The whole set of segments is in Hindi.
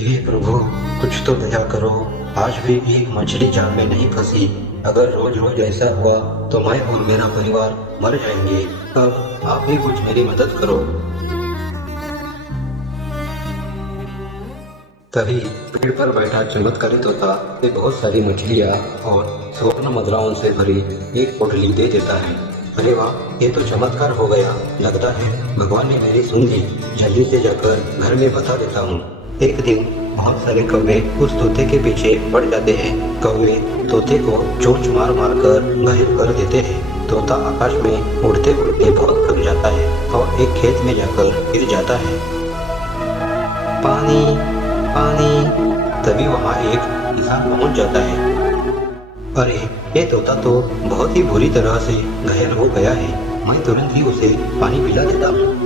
हे प्रभु, कुछ तो दया करो। आज भी एक मछली जाल में नहीं फंसी। अगर रोज रोज ऐसा हुआ तो मैं और मेरा परिवार मर जाएंगे। अब आप भी कुछ मेरी मदद करो। तभी पेड़ पर बैठा चमत्कारी तोता से बहुत सारी मछलियाँ और स्वर्ण मुद्राओं से भरी एक पोटली दे देता है। अरे वाह, ये तो चमत्कार हो गया। लगता है भगवान ने मेरी सुन ली। जल्दी से जाकर घर में बता देता हूँ। एक दिन बहुत सारे कौवे उस तोते के पीछे पड़ जाते हैं। कौवे तोते को चोंच मार मार कर घायल कर देते हैं। तोता आकाश में उड़ते उड़ते बहुत थक जाता है और एक खेत में जाकर गिर जाता है। पानी पानी। तभी वहाँ एक किसान पहुँच जाता है। अरे, ये तोता तो बहुत ही बुरी तरह से घायल हो गया है। मैं तुरंत ही उसे पानी पिला देता हूँ।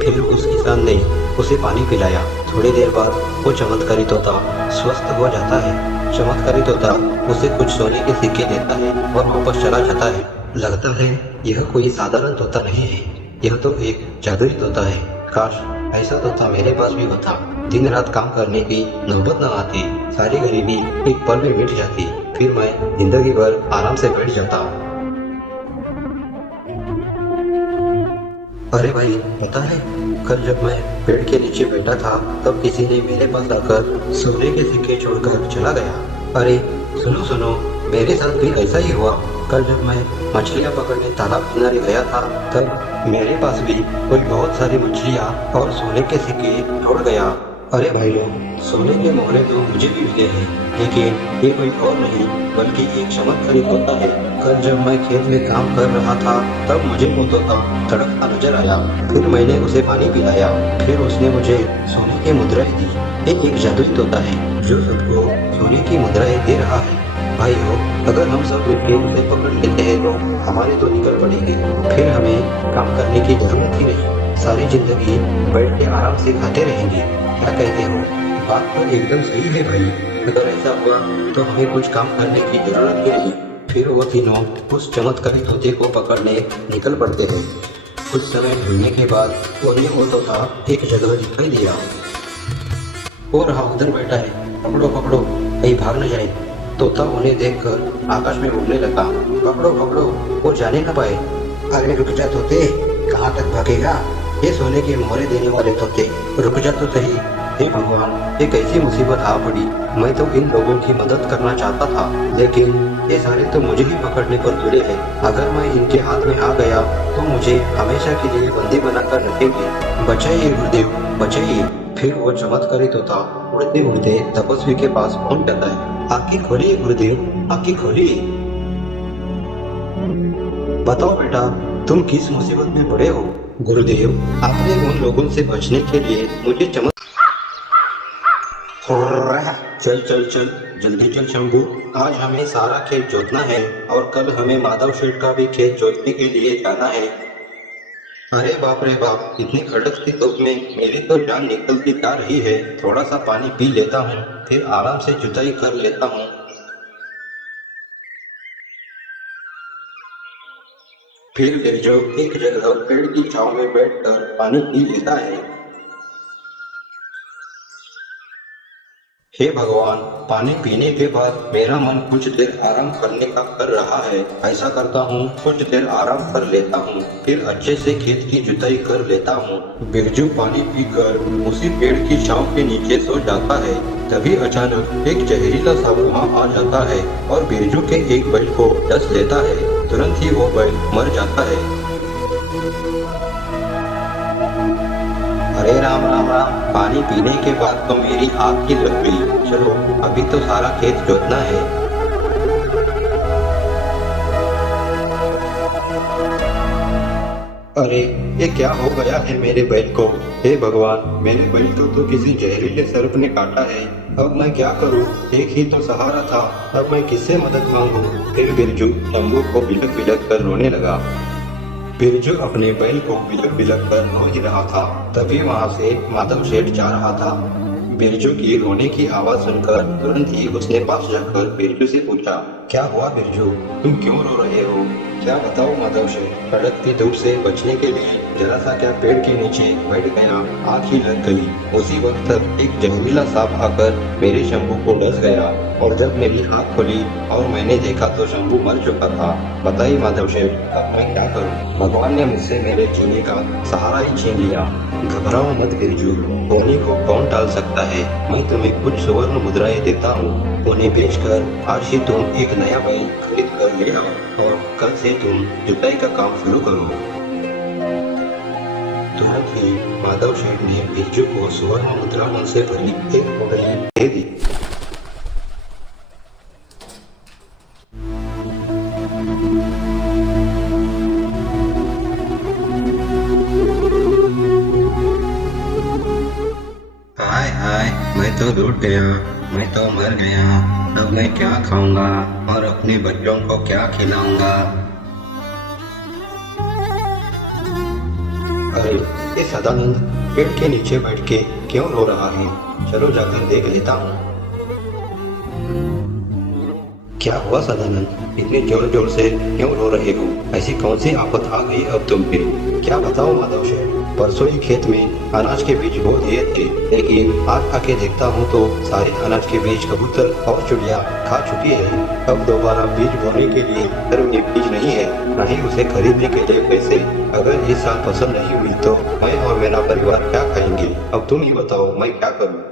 फिर उस किसान ने उसे पानी पिलाया। थोड़ी देर बाद वो चमत्कारी तोता स्वस्थ हो जाता है। चमत्कारी तोता उसे कुछ सोने के सिक्के देता है और वापस चला जाता है। लगता है यह कोई साधारण तोता नहीं है, यह तो एक जादुई तोता है। काश ऐसा तोता मेरे पास भी होता। दिन रात काम करने की नौबत न आती। सारी गरीबी एक पल में मिट जाती। फिर मैं जिंदगी भर आराम से बैठ जाता। अरे भाई, पता है, कल जब मैं पेड़ के नीचे बैठा था तब किसी ने मेरे पास आकर सोने के सिक्के छोड़कर चला गया। अरे सुनो सुनो, मेरे साथ भी ऐसा ही हुआ। कल जब मैं मछलियाँ पकड़ने तालाब किनारे गया था तब मेरे पास भी कोई बहुत सारी मछलियाँ और सोने के सिक्के छोड़ गया। अरे भाई लोग, सोने के मोहरे तो मुझे भी मिले हैं, लेकिन ये कोई और नहीं बल्कि एक चमत्कारी तोता है। कल जब मैं खेत में काम कर रहा था तब मुझे वो तोता तड़पता नजर आया। फिर मैंने उसे पानी पिलाया। फिर उसने मुझे सोने की मुद्राएं दी। ये एक जादुई तोता है जो सबको सोने की मुद्राएं दे रहा है। भाई हो, अगर हम सब मिलकर उसे पकड़ लेते हैं तो हमारे तो निकल पड़ेंगे। फिर हमें काम करने की जरूरत ही नहीं। सारी जिंदगी बैठ के आराम से खाते रहेंगे। क्या कहते हो? बात तो एकदम सही है भाई। अगर ऐसा हुआ तो हमें कुछ काम करने की जरूरत ही नहीं। फिर वो तीनों उस चमत्कारी तोते को पकड़ने निकल पड़ते हैं। कुछ समय ढूंढने के बाद उन्हें वो तोता एक जगह दिखाई दिया। वो रहा उधर बैठा है। पकड़ो पकड़ो, कहीं भाग न जाए। तोता उन्हें देखकर आकाश में उड़ने लगा। पकड़ो पकड़ो, वो जाने न पाए। अरे रुक जा तोते, कहाँ तक भागेगा? ये सोने के मोहरे देने वाले तोते, रुक जा तो सही। हे भगवान, ये कैसी मुसीबत आ पड़ी। मैं तो इन लोगों की मदद करना चाहता था, लेकिन ये सारे तो मुझे ही पकड़ने पर तुले हैं। अगर मैं इनके हाथ में आ गया तो मुझे हमेशा के लिए बंदी बनाकर रखेंगे। बचाइए गुरुदेव, बचाइए। फिर वो चमत्कारी तोता उड़ते उड़ते तपस्वी के पास पहुंच जाता है। आंखें खोलिए गुरुदेव, आंखें खोलिए। बताओ बेटा, तुम किस मुसीबत में पड़े हो? गुरुदेव, आपने उन लोगों से बचने के लिए मुझे चल चल चल, जल्दी चल शंभू। आज हमें सारा खेत जोतना है और कल हमें माधव शेठ का भी खेत जोतने के लिए जाना है। अरे बाप रे बाप, इतनी कड़कती धूप में मेरी तो जान निकलती जा रही है। थोड़ा सा पानी पी लेता हूँ, फिर आराम से जुताई कर लेता हूँ। फिर बिरजू एक जगह पेड़ की छांव में बैठकर पानी पी लेता है। हे भगवान, पानी पीने के बाद मेरा मन कुछ देर आराम करने का कर रहा है। ऐसा करता हूँ, कुछ देर आराम कर लेता हूँ, फिर अच्छे से खेत की जुताई कर लेता हूँ। बिरजू पानी पीकर उसी पेड़ की छांव के नीचे सो जाता है। तभी अचानक एक जहरीला सांप वहाँ आ जाता है और बिरजू के एक बैल को डस लेता है। तुरंत ही वो बैल मर जाता है। अरे राम राम राम, पानी पीने के बाद तो मेरी आग ही लग गई। चलो अभी तो सारा खेत जोतना है। अरे ये क्या हो गया है मेरे बैल को? हे भगवान, मेरे बैल को तो किसी जहरीले सर्प ने काटा है। अब मैं क्या करूं? एक ही तो सहारा था, अब मैं किससे मदद मांगूं? फिर बिरजू शंभू को बिलक बिलक कर रोने लगा। बिरजू अपने बैल को बिलक बिलक कर रो ही रहा था। तभी वहाँ से माधव सेठ जा रहा था। बिरजू की रोने की आवाज सुनकर तुरंत ही उसने पास जाकर बिरजू से पूछा, क्या हुआ बिरजू, तुम क्यों रो रहे हो? क्या बताऊं माधव से, कड़कती धूप से बचने के लिए जरा सा क्या पेड़ के नीचे बैठ गया, आँख ही लग गई। उसी वक्त एक जहरीला सांप आकर मेरे शंभू को डस गया और जब मेरी आँख खुली और मैंने देखा तो शंभू मर चुका था। बताइए माधव शेठ, अब मैं क्या करूं? भगवान ने मुझसे मेरे जीने का सहारा ही छीन लिया। घबराओ मत बिरजू, होनी को कौन टाल सकता है। मैं तुम्हें कुछ सुवर्ण मुद्राएं देता हूँ, उन्हें बेचकर आज ही तुम एक नया बैल खरीद कर ले आओ और कल से तुम जुताई का काम शुरू करो। तुरंत ही माधव शेठ ने बिरजू को सुवर्ण मुद्रा से भरी एक पोटली दे दी। हाय हाय, मैं तो लूट गया, मैं तो मर गया। अब मैं क्या खाऊंगा और अपने बच्चों को क्या खिलाऊंगा? अरे ये सदानंद पेड़ के नीचे बैठ के क्यों रो रहा है? चलो जाकर देख लेता हूँ। क्या हुआ सदानंद, इतने जोर जोर से क्यों रो रहे हो? ऐसी कौन सी आफत आ गई अब तुम पे? क्या बताओ माधव शेठ, परसों ही खेत में अनाज के बीज बो दिए थे, लेकिन आज आके देखता हूँ तो सारे अनाज के बीज कबूतर और चिड़िया खा चुकी है। अब दोबारा बीज बोने के लिए घर में बीज नहीं है, न ही उसे खरीदने के लिए पैसे। अगर इस साल फसल नहीं हुई तो मैं और मेरा परिवार क्या खाएंगे? अब तुम ही बताओ, मैं क्या करूँ?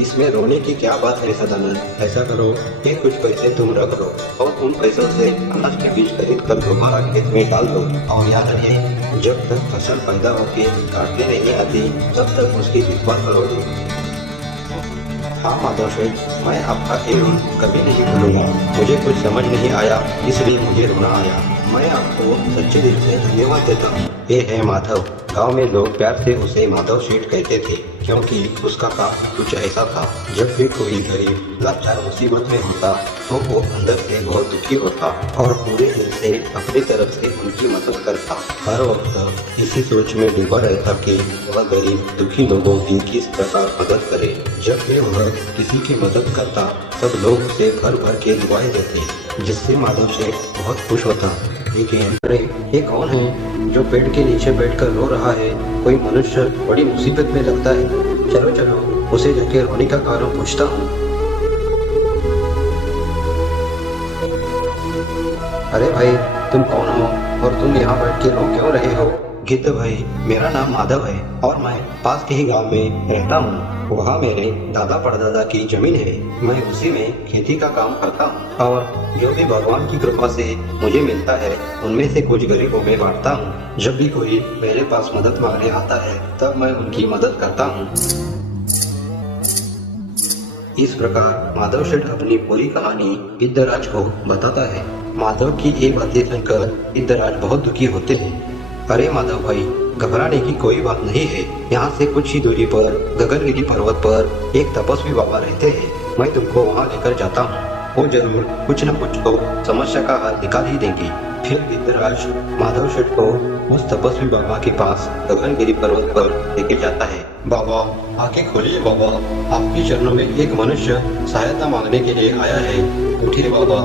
इसमें रोने की क्या बात है सदानंद? ऐसा करो, ये कुछ पैसे तुम रख लो और उन पैसों से अनाज के बीज खरीद कर दोबारा खेत में डाल दो। और याद रहे, जब तक फसल पैदा होकर काटने नहीं आती तब तक उसकी देखभाल करोगे। हाँ माधव शेठ, मैं आपका ये ऋण कभी नहीं भूलूंगा। मुझे कुछ समझ नहीं आया इसलिए मुझे रोना आया। मैं आपको सच्चे दिल से धन्यवाद देता हूँ। ये है माधव। गांव में लोग प्यार से उसे माधव शेठ कहते थे, क्योंकि उसका काम कुछ ऐसा था, जब भी कोई गरीब लाचार मुसीबत में होता तो वो अंदर से बहुत दुखी होता और पूरे दिल से अपनी तरफ से उनकी मदद करता। हर वक्त इसी सोच में डूबा रहता कि वह गरीब दुखी लोगों की किस प्रकार मदद करे। जब भी वह किसी की मदद करता सब लोग उसे भर भर के दुआएं देते, जिससे माधव शेठ बहुत खुश होता। लेकिन अरे ये कौन है जो पेड़ के नीचे बैठकर रो रहा है? कोई मनुष्य बड़ी मुसीबत में लगता है। चलो चलो उसे जाके रोने का कारण पूछता हूँ। अरे भाई, तुम कौन हो और तुम यहाँ बैठ के रो क्यों रहे हो? गिद्ध भाई, मेरा नाम माधव है और मैं पास के ही गांव में रहता हूँ। वहाँ मेरे दादा परदादा की जमीन है, मैं उसी में खेती का काम करता हूँ और जो भी भगवान की कृपा से मुझे मिलता है उनमें से कुछ गरीबों में बांटता हूँ। जब भी कोई मेरे पास मदद मांगने आता है तब मैं उनकी मदद करता हूँ। इस प्रकार माधव शेठ अपनी पूरी कहानी गिद्धराज को बताता है। माधव की ये बातें सुनकर गिद्धराज बहुत दुखी होते हैं। अरे माधव भाई, घबराने की कोई बात नहीं है। यहाँ से कुछ ही दूरी पर गगनगिरी पर्वत पर एक तपस्वी बाबा रहते हैं। मैं तुमको वहाँ लेकर जाता हूँ, वो जरूर कुछ न कुछ तो समस्या का हल निकाल ही देंगे। फिर गिद्धराज माधव शेठ को उस तपस्वी बाबा के पास गगनगिरी पर्वत पर लेके जाता है। बाबा आंखें खोलिए बाबा, आपके चरणों में एक मनुष्य सहायता मांगने के लिए आया है। उठिए बाबा,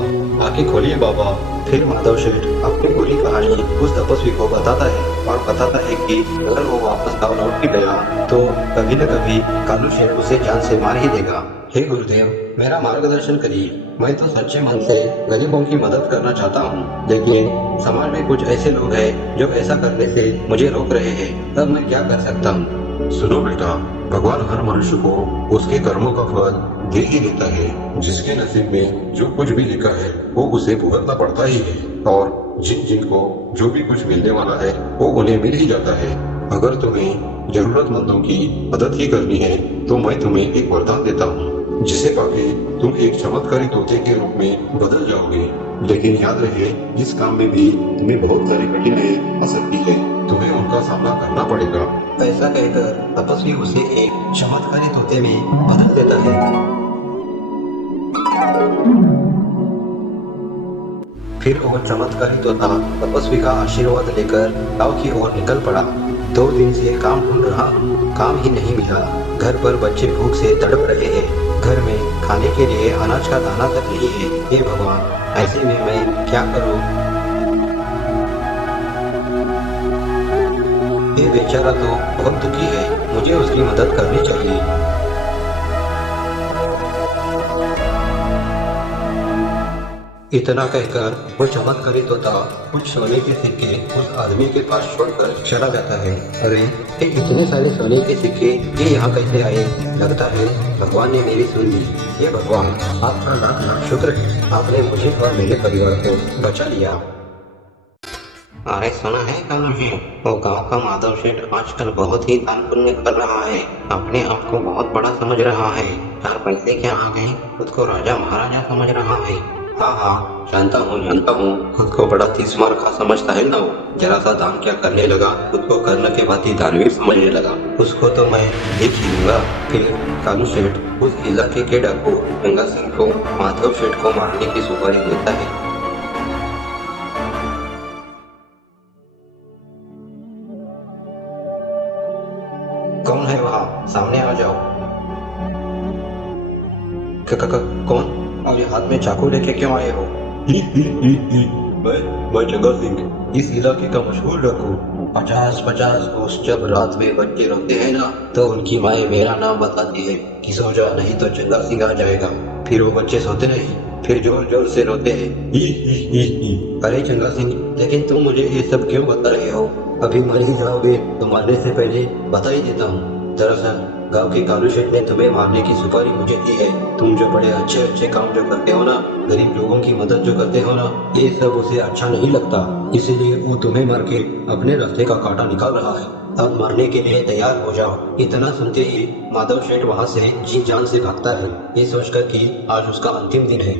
आंखें खोलिए बाबा। फिर माधव शेठ अपनी पूरी कहानी उस तपस्वी को बताता है और बताता है कि अगर वो वापस गाँव लौट के गया तो कभी न कभी कालू शेठ उसे जान से मार ही देगा। हे गुरुदेव, मेरा मार्गदर्शन करिए। मैं तो सच्चे मन से गरीबों की मदद करना चाहता हूँ, लेकिन समाज में कुछ ऐसे लोग हैं जो ऐसा करने से मुझे रोक रहे हैं। तब मैं क्या कर सकता हूँ? सुनो बेटा, भगवान हर मनुष्य को उसके कर्मों का फल दे ही देता है। जिसके नसीब में जो कुछ भी लिखा है वो उसे भुगतना पड़ता ही है, और जिन जिनको जो भी कुछ मिलने वाला है वो उन्हें मिल ही जाता है। अगर तुम्हें जरूरतमंदों की मदद ही करनी है तो मैं तुम्हें एक वरदान देता हूँ, जिसे पाके तुम एक चमत्कारी तोते के रूप में बदल जाओगे। लेकिन याद रहे, इस काम में भी तुम्हें बहुत सारी कठिनाई आ सकती है, तुम्हें उनका सामना करना पड़ेगा। ऐसा कहकर तपस्वी उसे एक चमत्कारी तोते में बदल देता है। फिर वो चमत्कारी तोता तपस्वी का आशीर्वाद लेकर गांव की ओर निकल पड़ा। 2 दिन से काम ढूंढ रहा हूँ, काम ही नहीं मिला। घर पर बच्चे भूख से तड़प रहे हैं। घर में खाने के लिए अनाज का दाना तक नहीं है। हे भगवान, ऐसे में मैं क्या करूं? ये बेचारा तो बहुत दुखी है, मुझे उसकी मदद करनी चाहिए। इतना कहकर वो चमत्कारी तोता कुछ सोने के सिक्के उस आदमी के पास छोड़कर चला जाता है। अरे, ये इतने सारे सोने के सिक्के ये यहाँ कैसे आए? लगता है भगवान ने मेरी सुन ली। ये भगवान, आपका लाख लाख शुक्र है, आपने मुझे और मेरे परिवार को बचा लिया। अरे सुना है कानू जी, वो गांव का माधव सेठ आजकल बहुत ही दान पुण्य कर रहा है, अपने आप को बहुत बड़ा समझ रहा है। 4 पैसे क्या आ गए, खुद को राजा महाराजा समझ रहा है। हाँ, जानता हूँ, खुद को बड़ा तीस मार खा समझता है ना वो। जरा सा दान क्या करने लगा, खुद को करने के बाद ही दानवीर समझने लगा। उसको तो मैं देख ही लूंगा। फिर कानू सेठ उस इलाके के डाकू गंगा सिंह को माधव सेठ को मारने की सुपारी देता है। कौन है वहाँ? सामने आ जाओ। कौन? और ये हाथ में चाकू लेके क्यों आए हो? मैं जगह सिंह, इस इलाके का मशहूर डाकू। 50 कोस जब रात में बच्चे रोते हैं ना, तो उनकी माए मेरा नाम बताती है कि सो जा, नहीं तो जंगा सिंह आ जाएगा। फिर वो बच्चे सोते नहीं, फिर जोर जोर से रोते हैं। अरे जंगा सिंह, लेकिन तुम मुझे ये सब क्यों बता रहे हो? अभी मर ही जाओगे तो मरने से पहले बता ही देता हूँ। दरअसल गांव के कालू शेठ ने तुम्हें मारने की सुपारी मुझे दी है। तुम जो बड़े अच्छे अच्छे काम जो करते हो ना, गरीब लोगों की मदद जो करते हो ना, ये सब उसे अच्छा नहीं लगता, इसीलिए वो तुम्हें मार के अपने रास्ते का कांटा निकाल रहा है। अब मरने के लिए तैयार हो जाओ। इतना सुनते ही माधव शेठ वहाँ से जी जान से भागता है, ये सोचकर कि आज उसका अंतिम दिन है।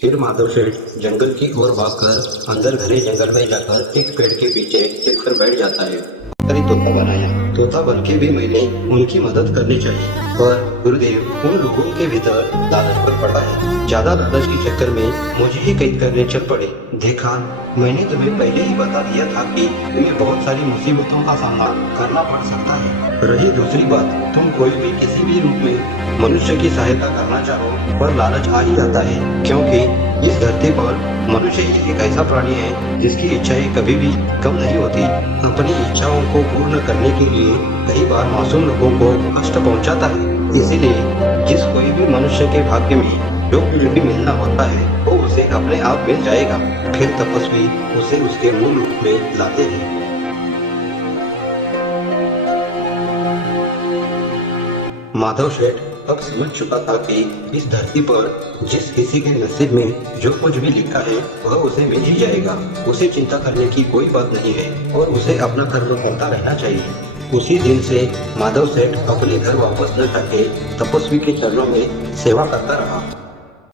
फिर माधव सेठ जंगल की ओर भागकर अंदर घने जंगल में जाकर एक पेड़ के पीछे छिपकर बैठ जाता है। अरे तोता बनाया, तोता बन के भी मैंने उनकी मदद करनी चाहिए, पर गुरुदेव उन लोगों के भीतर लालच पर पड़ा है। ज्यादा लालच के चक्कर में मुझे ही कैद करने चल पड़े। देखा, मैंने तुम्हें पहले ही बता दिया था कि तुम्हें बहुत सारी मुसीबतों का सामना करना पड़ सकता है। रही दूसरी बात, तुम कोई भी किसी भी रूप में मनुष्य की सहायता करना चाहो पर लालच आ ही जाता है, क्योंकि इस धरती पर मनुष्य ही एक ऐसा प्राणी है जिसकी इच्छाएं कभी भी कम नहीं होती। अपनी इच्छाओं को पूर्ण करने के लिए कई बार मासूम लोगों को कष्ट पहुंचाता है। इसीलिए जिस कोई भी मनुष्य के भाग्य में जो कुछ भी मिलना होता है वो उसे अपने आप मिल जाएगा। फिर तपस्वी उसे उसके मूल रूप में लाते हैं। माधव सेठ अब समझ चुका था कि इस धरती पर जिस किसी के नसीब में जो कुछ भी लिखा है वह उसे मिल ही जाएगा। उसे चिंता करने की कोई बात नहीं है और उसे अपना कर्म करता रहना चाहिए। उसी दिन से माधव सेठ अपने घर वापस न जाके तपस्वी के चरणों में सेवा करता रहा।